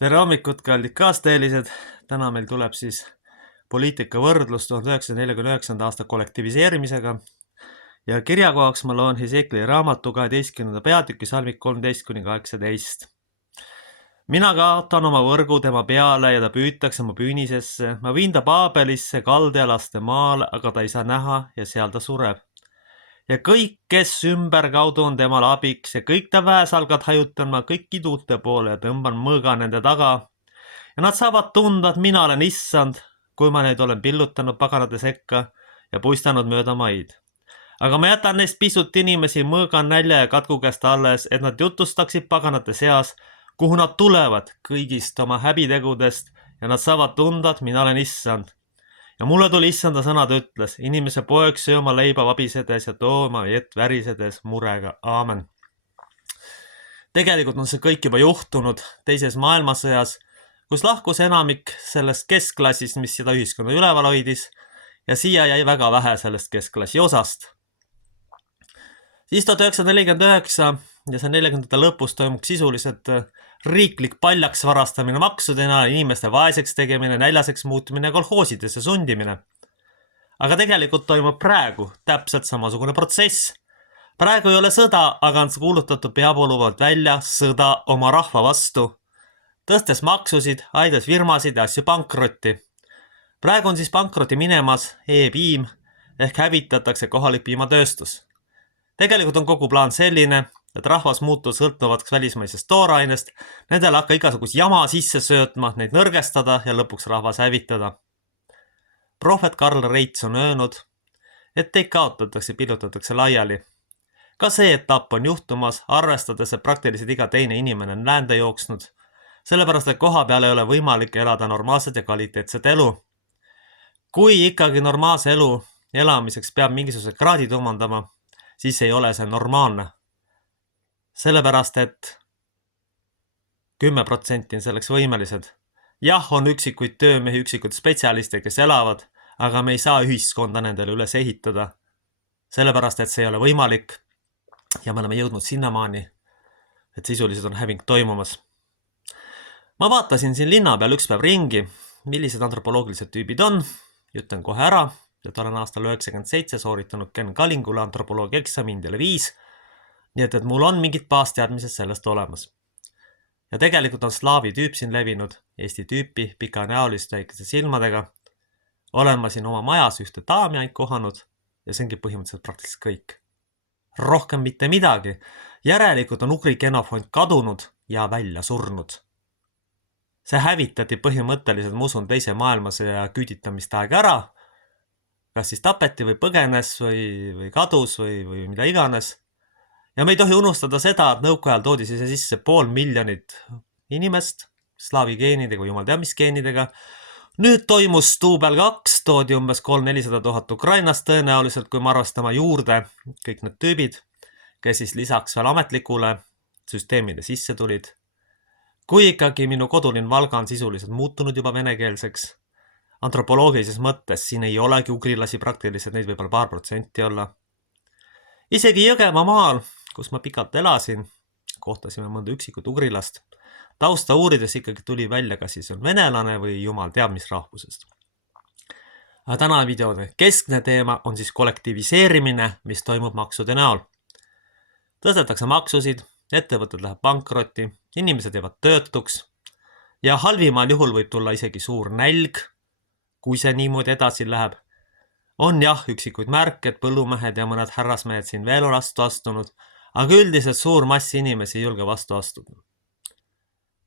Tere hommikut, kallid kaasteelised! Täna meil tuleb siis poliitika võrdlus 1949. aasta kollektiviseerimisega ja kirjakohaks ma loon Hesekli raamatu 12. peatüki salmik 13-18. Mina kaotan oma võrgu tema peale ja ta püütakse mu püünisesse. Ma viin ta Paabelisse kaldealaste maale, aga ta ei saa näha ja seal ta sureb. Ja kõik, kes ümberkaudu on temal abiks ja kõik ta väesalgad hajutan ma kõik kidute poole ja tõmban mõõga nende taga. Ja nad saavad tunda, et mina olen issand, kui ma neid olen pillutanud paganate sekka ja puistanud mööda maid. Aga ma jätan neist pisut inimesi mõõga nälja ja katku käest alles, et nad jutustaksid paganate seas, kuhu nad tulevad kõigist oma häbitegudest ja nad saavad tunda, et mina olen issand. Ja mulle tuli issanda sõnad ütles, inimese poeg söö oma leiba vabisedes ja too oma jett värisedes murega. Aamen. Tegelikult on see kõik juba juhtunud teises maailmasõjas, kus lahkus enamik sellest keskklassist, mis seda ühiskonna üleval hoidis ja siia jäi väga vähe sellest keskklassi osast. Siis 1949 ja see 40. lõpus toimub sisuliselt riiklik paljaks varastamine maksudena, inimeste vaeseks tegemine, näljaseks muutumine ja kolhoosidesse sundimine. Aga tegelikult toimub praegu täpselt samasugune protsess. Praegu ei ole sõda, aga on kuulutatud peavooluvalt välja sõda oma rahva vastu, tõstes maksusid, aides firmasid ja asju pankrotti. Praegu on siis pankrotti minemas e-piim ehk hävitatakse kohalik piimatööstus. Tegelikult on kogu plaan selline, et rahvas muutus sõltuvaks välismaisest toorainest, nendele hakka igasugust jama sisse söötma, neid nõrgestada ja lõpuks rahvas hävitada. Prohvet Karl Reits on öelnud, et teid kaotatakse, pillutatakse laiali. Ka see etapp on juhtumas, arvestades, et praktiliselt iga teine inimene on läände jooksnud, sellepärast, et koha peal ei ole võimalik elada normaalset ja kvaliteetset elu. Kui ikkagi normaalse elu elamiseks peab mingisugused kraadid omandama, siis ei ole see normaalne. Sellepärast, et 10% on selleks võimelised. Jah, on üksikuid töömehi, üksikuid spetsialiste, kes elavad, aga me ei saa ühiskonda nendele üles ehitada. Sellepärast, et see ei ole võimalik ja me oleme jõudnud sinnamaani, et sisuliselt on häving toimumas. Ma vaatasin siin linna peal üks päev ringi, millised antropoloogilised tüübid on, ütlen kohe ära, et olen aastal 97 sooritanud Ken Kalingule antropoloogia eksami Indiale 5, nii et mul on mingid baasteadmised sellest olemas. Ja tegelikult on slaavi tüüp siin levinud, Eesti tüüpi, pikanäolist väikese silmadega. Olen ma siin oma majas ühte daami kohanud ja see ongi põhimõtteliselt praktiliselt kõik. Rohkem mitte midagi. Järelikult on ugri genofond kadunud ja välja surnud. See hävitati põhimõtteliselt, ma usun, teise maailmasõja küüditamist aeg ära. Kas siis tapeti või põgenes või kadus või mida iganes. Ja me ei tohi unustada seda, et nõukaajal toodi sisse 500 000 inimest, slaavi geenidega või jumal tea mis geenidega. Nüüd toimus Stuubel 2, toodi umbes 300 000 Ukrainast tõenäoliselt, kui me arvestame juurde kõik need tüübid, kes siis lisaks veel ametlikule süsteemide sisse tulid. Kui ikkagi minu kodulinn Valga on sisuliselt muutunud juba venekeelseks, antropoloogilises mõttes siin ei olegi ugrilasi praktiliselt, neid võib-olla paar protsenti olla. Isegi Jõgeva maal, kus ma pikalt elasin, kohtasime mõnda üksikut ugrilast. Tausta uurides ikkagi tuli välja, kas siis on venelane või jumal teab mis rahvusest. Aga täna videode keskne teema on siis kollektiviseerimine, mis toimub maksude näol. Tõstetakse maksusid, ettevõtted läheb pankrotti, inimesed jäävad töötuks ja halvimal juhul võib tulla isegi suur nälg, kui see niimoodi edasi läheb. On jah üksikuid märke, et põllumehed ja mõned härrasmehed siin veel on vastu astunud, aga üldiselt suur mass inimesi ei julge vastu astuda.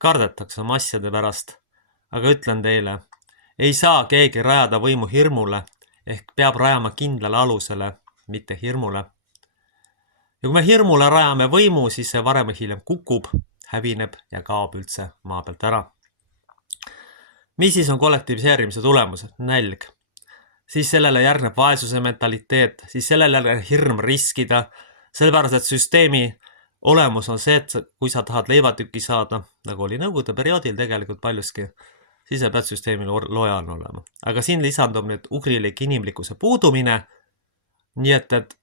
Kardetakse oma asjade pärast, aga ütlen teile, ei saa keegi rajada võimu hirmule, ehk peab rajama kindlale alusele, mitte hirmule. Ja kui me hirmule rajame võimu, siis see varem või hiljem kukub, hävineb ja kaob üldse maa pealt ära. Mis siis on kollektiviseerimise tulemus? Nälg. Siis sellele järgneb vaesuse mentaliteet, siis sellele järgneb hirm riskida, sellepärast, et süsteemi olemus on see, et kui sa tahad leivatüki saada, nagu oli nõukogude perioodil tegelikult paljuski, siis sa pead süsteemile lojaalne olema. Aga siin lisandub nüüd ugrilik inimlikkuse puudumine, nii et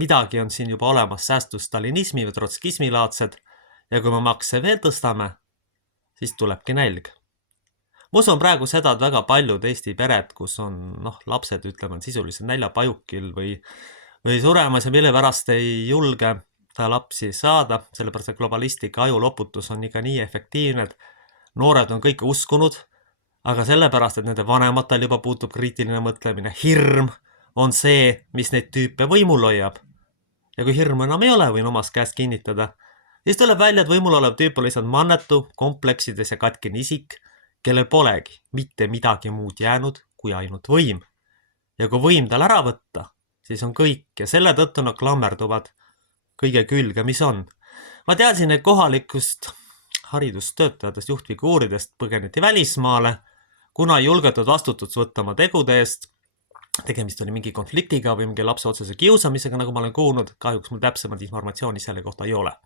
midagi on siin juba olemas säästus stalinismi või trotskismi laadsed ja kui me makse veel tõstame, siis tulebki nälg. Ma usun praegu seda, et väga paljud Eesti pered, kus on lapsed, ütleme, sisuliselt näljapajukil või suremas ja mille pärast ei julge ta lapsi saada, sellepärast et globalistlik ajuloputus on ikka nii efektiivne, et noored on kõike uskunud, aga sellepärast, et nende vanematel juba puutub kriitiline mõtlemine, hirm on see, mis neid tüüpe võimul hoiab. Ja kui hirmu enam ei ole, võin omast käest kinnitada, siis tuleb välja, et võimul olev tüüp on lihtsalt mannetu, kompleksides ja katkine isik, kellel polegi mitte midagi muud jäänud kui ainult võim. Ja kui võim tal ära võtta, siis on kõik ja selle tõttu nad klammerduvad kõige külge, mis on. Ma teadsin, et kohalikust haridustöötajatest, juhtfiguuridest põgeneti välismaale, kuna ei julgetud vastutust võtta oma tegude eest. Tegemist oli mingi konfliktiga või mingi lapse otsese kiusamisega, nagu ma olen kuulnud, kahjuks mul täpsemalt informatsiooni selle kohta ei ole.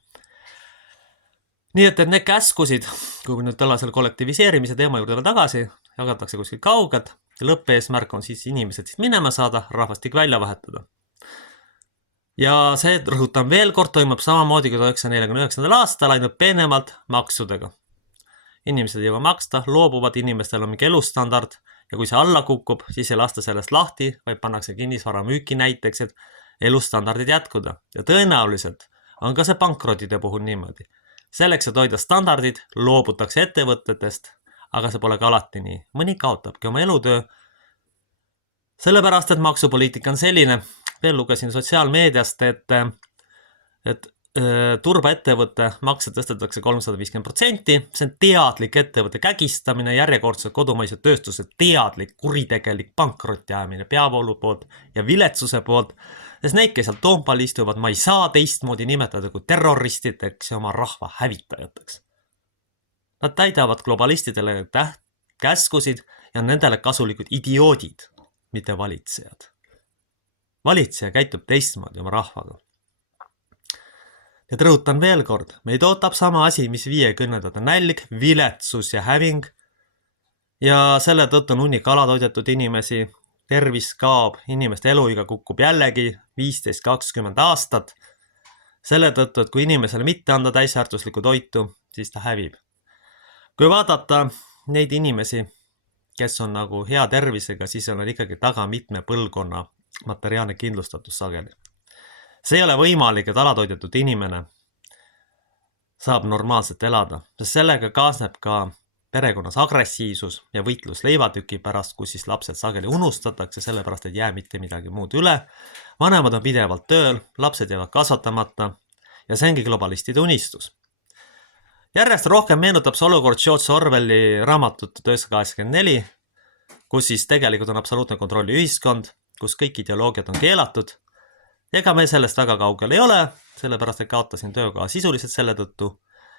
Nii et need käskusid, kui nüüd täna selle kollektiviseerimise teema juurde veel tagasi, jagatakse kuskil kauged, lõppeesmärk on siis inimesed minema saada, rahvastik välja vahetada. Ja see, rõhutan veel kord, toimub samamoodi kui 1949. aastal, ainult peenemalt maksudega. Inimesed ei jõua maksta, loobuvad, inimestel on mingi elustandard ja kui see alla kukub, siis ei lasta sellest lahti, vaid pannakse kinnisvara müüki näiteks, et elustandardid jätkuda. Ja tõenäoliselt on ka see pankrotide puhul niimoodi. Selleks, et hoida standardid, loobutakse ettevõtetest, aga see pole ka alati nii. Mõni kaotabki oma elutöö. Sellepärast, et maksupoliitika on selline. Veel lugesin sotsiaalmeediast, et turbaettevõtte makse tõstetakse 350%. See on teadlik ettevõtte kägistamine, järjekordse kodumaise tööstuse teadlik, kuritegelik pankrotti ajamine peavoolu poolt ja viletsuse poolt. Sest neid, kes seal Toompeal istuvad, ma ei saa teistmoodi nimetada kui terroristideks ja oma rahva hävitajateks. Nad täidavad globalistidele käskusid ja nendele kasulikud idioodid, mitte valitsejad. Valitseja käitub teistmoodi oma rahvaga. Et rõhutan veel kord, meid ootab sama asi, mis 50. nälg, viletsus ja häving. Ja selle tõttu on hunnik alatoidetud inimesi, tervis kaob, inimeste eluiga kukub jällegi 15-20 aastat. Selle tõttu, et kui inimesele mitte anda täisväärtuslikku toitu, siis ta hävib. Kui vaadata neid inimesi, kes on nagu hea tervisega, siis on ikkagi taga mitme põlvkonna materiaalne kindlustatus sageli. See ei ole võimalik, et alatoidetud inimene saab normaalselt elada, sest sellega kaasneb ka perekonnas agressiivsus ja võitlus leivatüki pärast, kus siis lapsed sageli unustatakse, sellepärast et jää mitte midagi muud üle. Vanemad on pidevalt tööl, lapsed jäävad kasvatamata ja see ongi globalistide unistus. Järjest rohkem meenutab see olukord George Orwelli raamatut 1984, kus siis tegelikult on absoluutne kontrolli ühiskond, kus kõik ideoloogiad on keelatud. Ega me sellest väga kaugel ei ole, sellepärast et kaotasin tööga sisuliselt selle tõttu,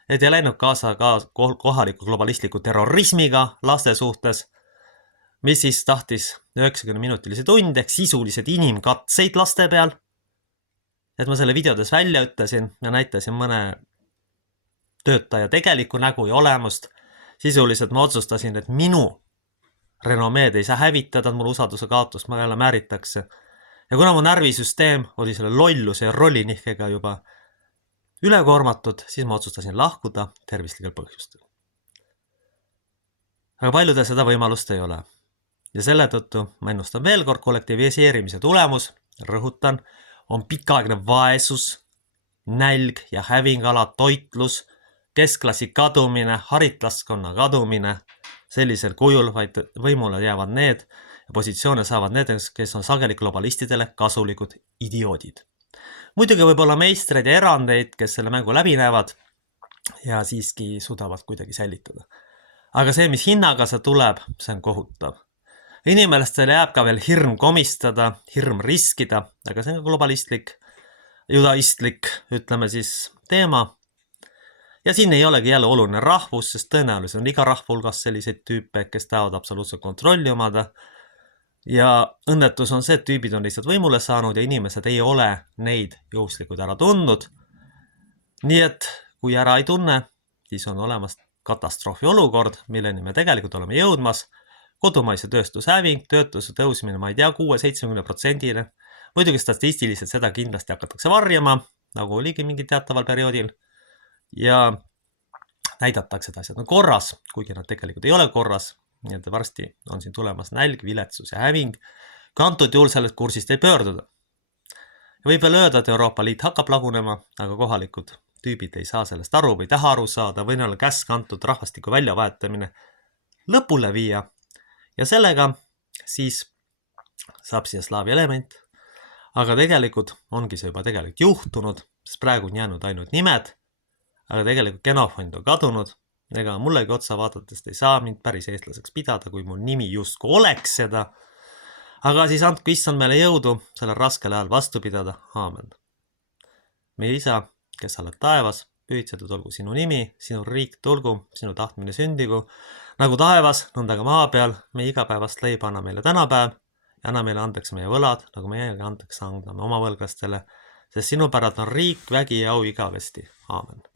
et ei läinud kaasa ka kohaliku globalistliku terrorismiga laste suhtes, mis siis tahtis 90-minutilisi tunde ehk sisulised inimkatseid laste peal. Et ma selle videodes välja ütlesin ja näitasin mõne töötaja tegelikku nägu ja olemust. Sisuliselt ma otsustasin, et minu renomeed ei saa hävitada, mul usalduse kaotust ma jälle määritakse. Ja kuna mu närvisüsteem oli selle lolluse ja rollinihkega juba ülekoormatud, siis ma otsustasin lahkuda tervislikel põhjustel. Aga paljudel seda võimalust ei ole. Ja selle tõttu ma ennustan veel kord kollektiviseerimise tulemus, rõhutan, on pikaaegne vaesus, nälg ja hävingala, toitlus, keskklassi kadumine, haritlaskonna kadumine sellisel kujul, vaid võimule jäävad need ja positsioone saavad need, kes on sageli globalistidele kasulikud idioodid. Muidugi võib olla meistreid ja erandeid, kes selle mängu läbi näevad ja siiski suudavad kuidagi säilitada. Aga see, mis hinnaga see tuleb, see on kohutav. Inimestele jääb ka veel hirm komistada, hirm riskida, aga see on globalistlik, judaistlik, ütleme siis, teema. Ja siin ei olegi jälle oluline rahvus, sest tõenäoliselt on iga rahva hulgas selliseid tüüpe, kes tahavad absoluutselt kontrolli omada. Ja õnnetus on see, et tüübid on lihtsalt võimule saanud ja inimesed ei ole neid juhuslikult ära tundnud. Nii et kui ära ei tunne, siis on olemas katastroofi olukord, milleni me tegelikult oleme jõudmas. Kodumaise tööstuse häving, töötuse tõusmine, ma ei tea, 6-70%. Muidugi statistiliselt seda kindlasti hakatakse varjama, nagu oligi mingi teataval perioodil. Ja näidatakse, et asjad on korras, kuigi nad tegelikult ei ole korras, nii et varsti on siin tulemas nälg, viletsus ja häving, kui antud juhul sellest kursist ei pöörduda. Võib veel öelda, et Euroopa Liit hakkab lagunema, aga kohalikud tüübid ei saa sellest aru või taha aru saada või neil on käsk antud rahvastiku väljavahetamine lõpule viia ja sellega siis saab siia slaavi element, aga tegelikult ongi see juba tegelikult juhtunud, sest praegu on jäänud ainult nimed, aga tegelikult genofond on kadunud, ega mullegi otsa vaadatest ei saa mind päris eestlaseks pidada, kui mul nimi justkui oleks seda, aga siis andku issand meile jõudu sellel raskel ajal vastu pidada, aamen. Meie isa, kes sa oled taevas, pühitsetud olgu sinu nimi, sinu riik tulgu, sinu tahtmine sündigu, nagu taevas, nõnda ka maa peal, meie igapäevast leiba anna meile tänapäev ja anna meile andeks meie võlad, nagu meiega andeks anname oma võlglastele, sest sinu päralt on riik, vägi ja au igavesti. Aamen.